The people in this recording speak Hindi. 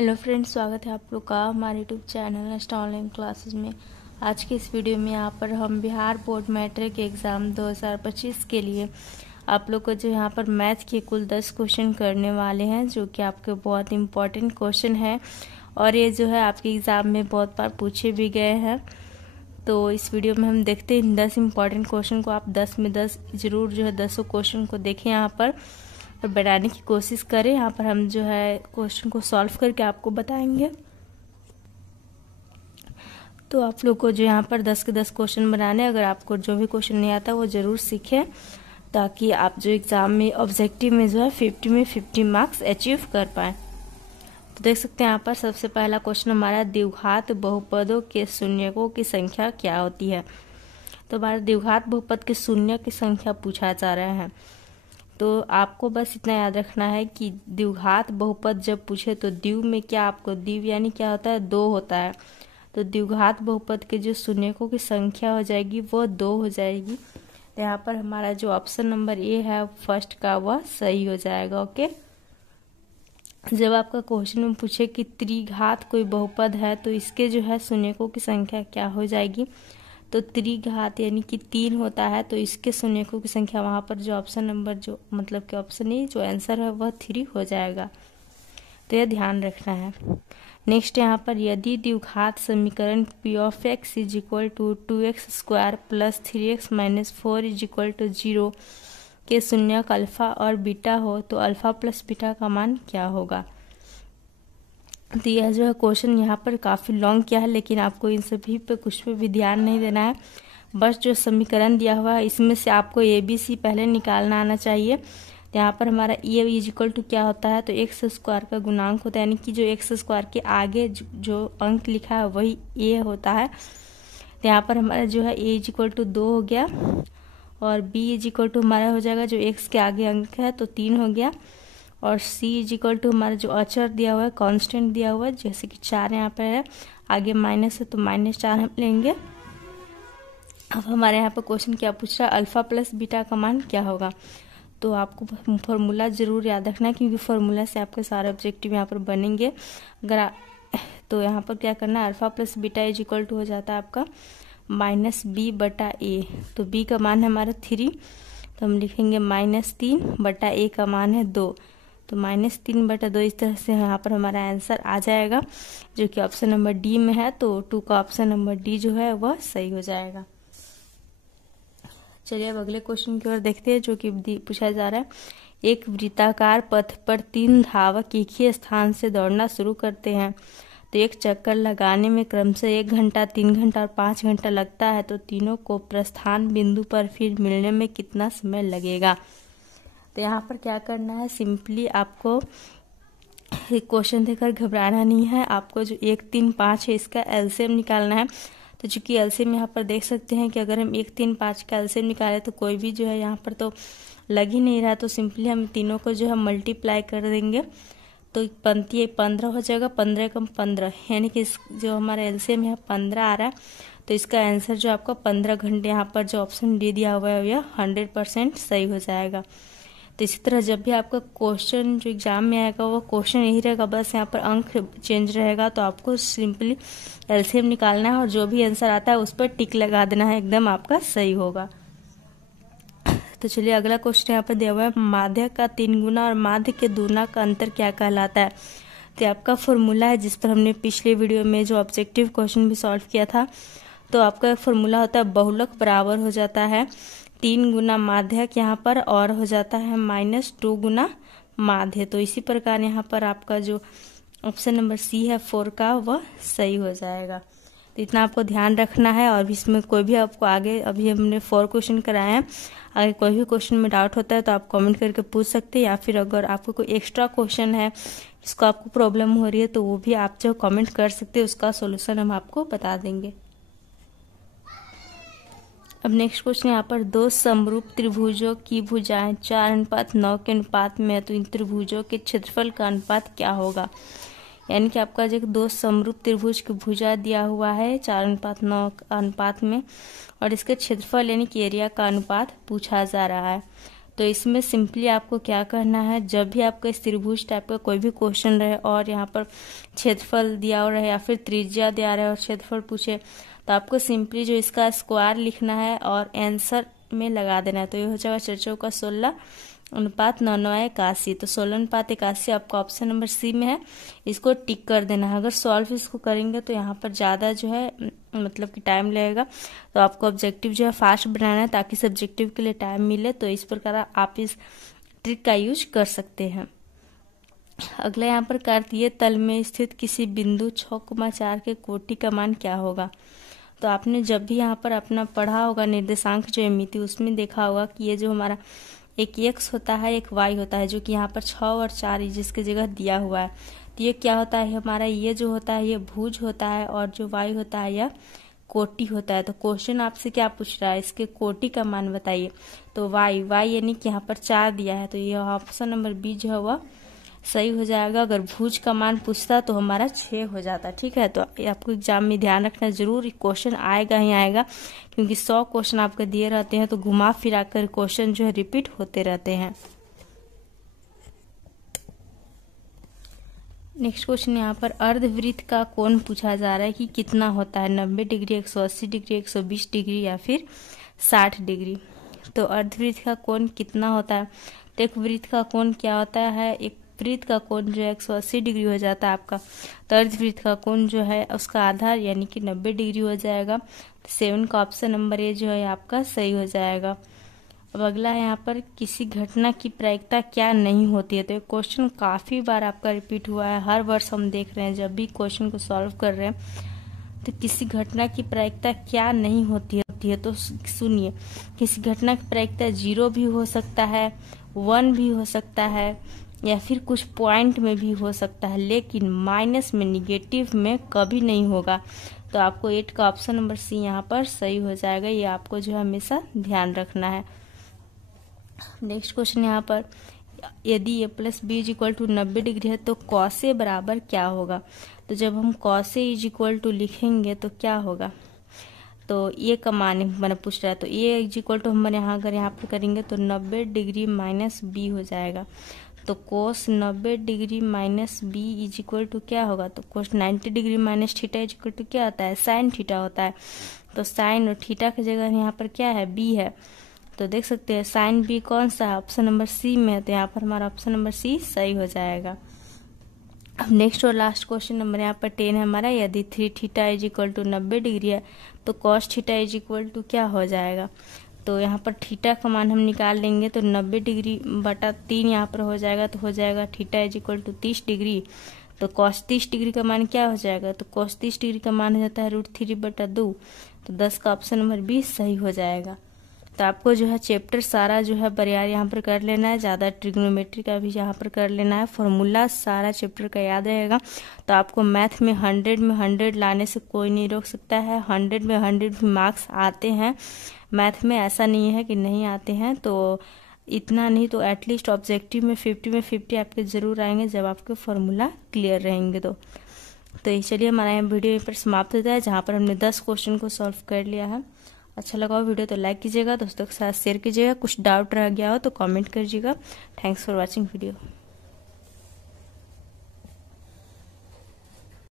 हेलो फ्रेंड्स, स्वागत है आप लोग का हमारे YouTube channel nest online classes में। आज के इस वीडियो में यहाँ पर हम बिहार बोर्ड मैट्रिक एग्ज़ाम 2025 के लिए आप लोग को जो यहाँ पर मैथ के कुल 10 क्वेश्चन करने वाले हैं, जो कि आपके बहुत इम्पोर्टेंट क्वेश्चन है और ये जो है आपके एग्ज़ाम में बहुत बार पूछे भी गए हैं। तो इस वीडियो में हम देखते हैं इन 10 इम्पॉर्टेंट क्वेश्चन को। आप 10 में 10 जरूर जो है 10 क्वेश्चन को देखें यहाँ पर और बनाने की कोशिश करें। यहाँ पर हम जो है क्वेश्चन को सॉल्व करके आपको बताएंगे। तो आप लोग को जो यहाँ पर 10 के 10 क्वेश्चन बनाने, अगर आपको जो भी क्वेश्चन नहीं आता वो ज़रूर सीखें, ताकि आप जो एग्ज़ाम में ऑब्जेक्टिव में जो है 50 में 50 मार्क्स अचीव कर पाएँ। तो देख सकते हैं यहाँ पर सबसे पहला क्वेश्चन हमारा, द्विघात बहुपदों के शून्यकों की संख्या क्या होती है। तो हमारा द्विघात बहुपद के शून्य की संख्या पूछा जा रहा है। तो आपको बस इतना याद रखना है कि द्विघात बहुपद जब पूछे तो द्विव में क्या, आपको द्विव यानी क्या होता है, 2 होता है। तो द्विघात बहुपद के जो शून्यकों की संख्या हो जाएगी वो 2 हो जाएगी। तो यहाँ पर हमारा जो ऑप्शन नंबर ए है फर्स्ट का वह सही हो जाएगा। ओके, जब आपका क्वेश्चन में पूछे कि त्रिघात कोई बहुपद है तो इसके जो है शून्यकों की संख्या क्या हो जाएगी, तो त्रिघात यानी कि 3 होता है, तो इसके शून्यकों की संख्या वहाँ पर जो ऑप्शन नंबर जो मतलब कि ऑप्शन नहीं, जो आंसर है वह 3 हो जाएगा। तो यह ध्यान रखना है। नेक्स्ट यहाँ पर, यदि द्विघात समीकरण p of x is equal to 2x square plus 3x minus 4 is equal to 0 के शून्यक अल्फा और बीटा हो तो अल्फा प्लस बीटा का मान क्या होगा। तो यह जो है क्वेश्चन यहाँ पर काफ़ी लॉन्ग किया है, लेकिन आपको इन सभी पे कुछ पे भी ध्यान नहीं देना है। बस जो समीकरण दिया हुआ है इसमें से आपको ए बी सी पहले निकालना आना चाहिए। तो यहाँ पर हमारा ए इज इक्वल टू क्या होता है, तो एक्स स्क्वायर का गुणांक होता है, यानी कि जो एक्स स्क्वायर के आगे जो अंक लिखा है वही ए होता है। तो यहाँ पर हमारा जो है ए इज इक्वल टू 2 हो गया और बी इज इक्वल टू हमारा हो जाएगा जो एक्स के आगे अंक है तो 3 हो गया, और c इज इक्वल टू हमारा जो अचर दिया हुआ है, कांस्टेंट दिया हुआ है, जैसे कि 4 यहाँ पर है, आगे माइनस है तो -4 हम लेंगे। अब हमारे यहाँ पर क्वेश्चन क्या पूछ रहा है, अल्फा प्लस बीटा का मान क्या होगा। तो आपको फॉर्मूला जरूर याद रखना है, क्योंकि फॉर्मूला से आपके सारे ऑब्जेक्टिव यहाँ पर बनेंगे। अगर तो यहाँ पर क्या करना है, alpha plus beta is equal to हो जाता है आपका -b/a। तो b का मान है हमारा 3, तो हम लिखेंगे -3/a का मान है 2, तो -3/2। इस तरह से यहाँ पर हमारा आंसर आ जाएगा, जो कि ऑप्शन नंबर डी में है। तो 2 का ऑप्शन नंबर डी जो है वह सही हो जाएगा। चलिए अब अगले क्वेश्चन की ओर देखते हैं, जो कि पूछा जा रहा है, एक वृत्ताकार पथ पर 3 धावक एक ही स्थान से दौड़ना शुरू करते हैं। तो एक चक्कर लगाने में क्रमशः 1 घंटा, 3 घंटा और 5 घंटा लगता है। तो तीनों को प्रस्थान बिंदु पर फिर मिलने में कितना समय लगेगा। तो यहाँ पर क्या करना है, सिंपली आपको क्वेश्चन देखकर घबराना नहीं है। आपको जो 1, 3, 5 है इसका एलसीएम निकालना है। तो चूंकि एलसीएम यहाँ पर देख सकते हैं कि अगर हम 1, 3, 5 का एलसीएम निकालें तो कोई भी जो है यहाँ पर तो लग ही नहीं रहा, तो सिंपली हम तीनों को जो है मल्टीप्लाई कर देंगे तो बनती है 15 हो जाएगा। 15 कम 15 यानी कि जो हमारा एलसीएम यहाँ 15 आ रहा है। तो इसका आंसर जो आपका 15 घंटे यहाँ पर जो ऑप्शन डी दिया हुआ है यह 100% सही हो जाएगा। तो इसी तरह जब भी आपका क्वेश्चन जो एग्जाम में आएगा वो क्वेश्चन यही रहेगा, बस यहाँ पर अंक चेंज रहेगा। तो आपको सिंपली एलसीएम निकालना है और जो भी आंसर आता है उस पर टिक लगा देना है, एकदम आपका सही होगा। तो चलिए अगला क्वेश्चन यहाँ पर दिया हुआ है, माध्य का 3 गुना और माध्य के दूना का अंतर क्या कहलाता है। तो आपका फॉर्मूला है जिस पर हमने पिछले वीडियो में जो ऑब्जेक्टिव क्वेश्चन भी सॉल्व किया था। तो आपका फॉर्मूला होता है बहुलक बराबर हो जाता है 3 गुना माध्यक यहाँ पर, और हो जाता है -2 गुना माध्य। तो इसी प्रकार यहाँ पर आपका जो ऑप्शन नंबर सी है 4 का वह सही हो जाएगा। तो इतना आपको ध्यान रखना है। और इसमें कोई भी आपको आगे, अभी हमने 4 क्वेश्चन कराए हैं, अगर कोई भी क्वेश्चन में डाउट होता है तो आप कमेंट करके पूछ सकते हैं, या फिर अगर आपको कोई एक्स्ट्रा क्वेश्चन है जिसको आपको प्रॉब्लम हो रही है तो वो भी आप जो कमेंट कर सकते हैं, उसका सोल्यूशन हम आपको बता देंगे। अब नेक्स्ट क्वेश्चन यहाँ पर, 2 समरूप त्रिभुजों की भुजाएं 4:9 के अनुपात में है, तो इन त्रिभुजों के क्षेत्रफल का अनुपात क्या होगा। यानी कि आपका जो 2 समरूप त्रिभुज की भुजा दिया हुआ है 4:9 अनुपात में, और इसके क्षेत्रफल यानी कि एरिया का अनुपात पूछा जा रहा है। तो इसमें सिंपली आपको क्या करना है, जब भी आपका इस त्रिभुज टाइप का कोई भी क्वेश्चन रहे और यहाँ पर क्षेत्रफल दिया हो रहे या फिर त्रिज्या दिया रहे और क्षेत्रफल पूछे, तो आपको सिंपली जो इसका स्क्वायर लिखना है और आंसर में लगा देना है। तो ये हो जाएगा 4 का 16 अनुपात 9/81। तो 16/81 आपका ऑप्शन नंबर सी में है, इसको टिक कर देना है। अगर सॉल्व इसको करेंगे तो यहाँ पर ज़्यादा जो है मतलब कि टाइम लगेगा, तो आपको ऑब्जेक्टिव जो है फास्ट बनाना है ताकि सब्जेक्टिव के लिए टाइम मिले। तो इस प्रकार आप इस ट्रिक का यूज कर सकते हैं। अगला यहाँ पर कार्तीय तल में स्थित किसी बिंदु 6,4 के कोटि का मान क्या होगा। तो आपने जब भी यहाँ पर अपना पढ़ा होगा निर्देशांक जो मिति, उसमें देखा होगा कि ये जो हमारा एक x होता है एक y होता है, जो कि यहाँ पर 6 और 4 जिसकी जगह दिया हुआ है। तो ये क्या होता है हमारा, ये जो होता है ये भुज होता है और जो y होता है यह कोटि होता है। तो क्वेश्चन आपसे क्या पूछ रहा है, इसके कोटि का मान बताइए। तो y यानी कि यहाँ पर 4 दिया है, तो ये ऑप्शन नंबर बी जो है वह सही हो जाएगा। अगर भुज का मान पूछता तो हमारा 6 हो जाता। ठीक है, तो आपको एग्जाम में ध्यान रखना जरूर, क्वेश्चन आएगा ही आएगा, क्योंकि 100 क्वेश्चन आपके दिए रहते हैं, तो घुमा फिरा कर क्वेश्चन जो है रिपीट होते रहते हैं। नेक्स्ट क्वेश्चन यहाँ पर अर्धवृत्त का कोण पूछा जा रहा है कि कितना होता है, 90 डिग्री, 180 डिग्री, 120 डिग्री या फिर 60 डिग्री। तो अर्धवृत्त का कोण कितना होता है। तो एक वृत्त का कोण क्या होता है, एक वृत्त का कोण जो है 180 डिग्री हो जाता है आपका। तो अर्धवृत्त का कोण जो है उसका आधार यानी कि 90 डिग्री हो जाएगा। तो 7 का ऑप्शन नंबर ए जो है आपका सही हो जाएगा। अब अगला है यहाँ पर किसी घटना की प्रायिकता क्या नहीं होती है। तो ये क्वेश्चन काफी बार आपका रिपीट हुआ है, हर वर्ष हम देख रहे हैं जब भी क्वेश्चन को सॉल्व कर रहे हैं। तो किसी घटना की प्रायिकता क्या नहीं होती है, तो सुनिए, किसी घटना की प्रायिकता 0 भी हो सकता है, 1 भी हो सकता है, या फिर कुछ पॉइंट में भी हो सकता है, लेकिन माइनस में निगेटिव में कभी नहीं होगा। तो आपको 8 का ऑप्शन नंबर सी यहाँ पर सही हो जाएगा। ये आपको जो है हमेशा ध्यान रखना है। नेक्स्ट क्वेश्चन यहाँ पर, यदि a + b = 90 डिग्री है तो cos a बराबर क्या होगा। तो जब हम cos a = लिखेंगे तो क्या होगा, तो ये का मान मैंने पूछ रहा है। तो a = हम यहाँ अगर यहाँ पर करेंगे तो 90 डिग्री माइनस b हो जाएगा। तो cos 90 डिग्री माइनस b = क्या होगा, तो cos 90 डिग्री माइनस थीटा = क्या होता है, साइन थीटा होता है। तो साइन और थीटा की जगह यहाँ पर क्या है, b है। तो देख सकते हैं साइन b कौन सा है, ऑप्शन नंबर सी में है। तो यहाँ पर हमारा ऑप्शन नंबर सी सही हो जाएगा। अब नेक्स्ट और लास्ट क्वेश्चन नंबर यहाँ पर 10 है हमारा, यदि 3 थीटा = 90 डिग्री है तो cos थीटा = क्या हो जाएगा। तो यहाँ पर थीटा का मान हम निकाल लेंगे, तो 90 डिग्री बटा 3 यहाँ पर हो जाएगा, तो हो जाएगा थीटा = 30 डिग्री। तो cos 30 डिग्री का मान क्या हो जाएगा, तो cos 30 डिग्री का मान हो जाता है √3/2। तो 10 का ऑप्शन नंबर बी सही हो जाएगा। तो आपको जो है चैप्टर सारा जो है बरियार यहाँ पर कर लेना है, ज़्यादा ट्रिग्नोमेट्री का भी यहाँ पर कर लेना है, फॉर्मूला सारा चैप्टर का याद रहेगा। तो आपको मैथ में 100 में 100 लाने से कोई नहीं रोक सकता है। 100 में 100 भी मार्क्स आते हैं मैथ में, ऐसा नहीं है कि नहीं आते हैं। तो इतना नहीं तो एटलीस्ट ऑब्जेक्टिव में 50 में 50 आपके ज़रूर आएंगे जब आपके फॉर्मूला क्लियर रहेंगे। तो चलिए हमारा यहाँ वीडियो यहीं पर समाप्त होता है, जहाँ पर हमने 10 क्वेश्चन को सॉल्व कर लिया है। अच्छा लगा हो वीडियो तो लाइक कीजिएगा, दोस्तों के साथ शेयर कीजिएगा, कुछ डाउट रह गया हो तो कमेंट करिएगा। Thanks for watching video.